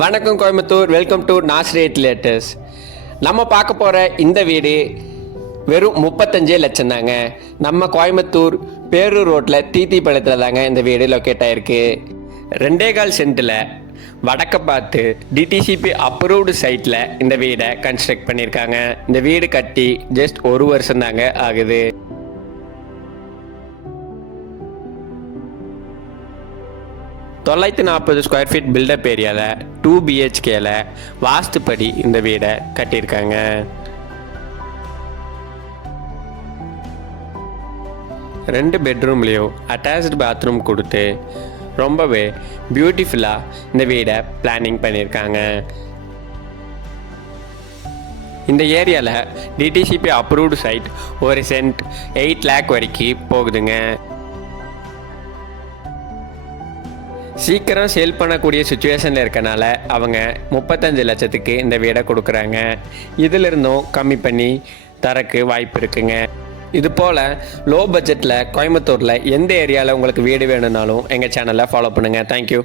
வணக்கம் Coimbatore welcome to நாஸ்ரேட் latest நம்ம பார்க்க போகிற இந்த வீடு வெறும் முப்பத்தஞ்சே லட்சம் தாங்க. நம்ம கோயம்புத்தூர் பேரூர் ரோட்டில் தீத்தி பழத்தில் தாங்க இந்த வீடு லொக்கேட் ஆயிருக்கு. ரெண்டே கால் சென்ட்டில் வடக்க பார்த்து டிடிசிபி அப்ரூவ்டு சைட்டில் இந்த வீடை கன்ஸ்ட்ரக்ட் பண்ணியிருக்காங்க. இந்த வீடு கட்டி ஜஸ்ட் ஒரு வருஷம் தாங்க ஆகுது. தொள்ளாயிரத்தி நாற்பது ஸ்கொயர் ஃபீட் பில்டப் ஏரியாவில் டூ பிஹெச்கேல வாஸ்துப்படி இந்த வீடை கட்டியிருக்காங்க. ரெண்டு பெட்ரூம்லேயும் அட்டாச்டு பாத்ரூம் கொடுத்து ரொம்பவே பியூட்டிஃபுல்லாக இந்த வீடை பிளானிங் பண்ணியிருக்காங்க. இந்த ஏரியாவில் டிடிசிபி அப்ரூவ்டு சைட் ஒரு சென்ட் எயிட் லேக் வரைக்கும் போகுதுங்க. சீக்கிரம் சேல் பண்ணக்கூடிய சுச்சுவேஷனில் இருக்கனால அவங்க முப்பத்தஞ்சு லட்சத்துக்கு இந்த வீடை கொடுக்குறாங்க. இதிலிருந்தும் கம்மி பண்ணி தரக்கு வாய்ப்பு இருக்குங்க. இது போல் லோ பட்ஜெட்டில் கோயம்புத்தூரில் எந்த ஏரியாவில் உங்களுக்கு வீடு வேணும்னாலும் எங்கள் சேனலை ஃபாலோ பண்ணுங்கள் தேங்க்யூ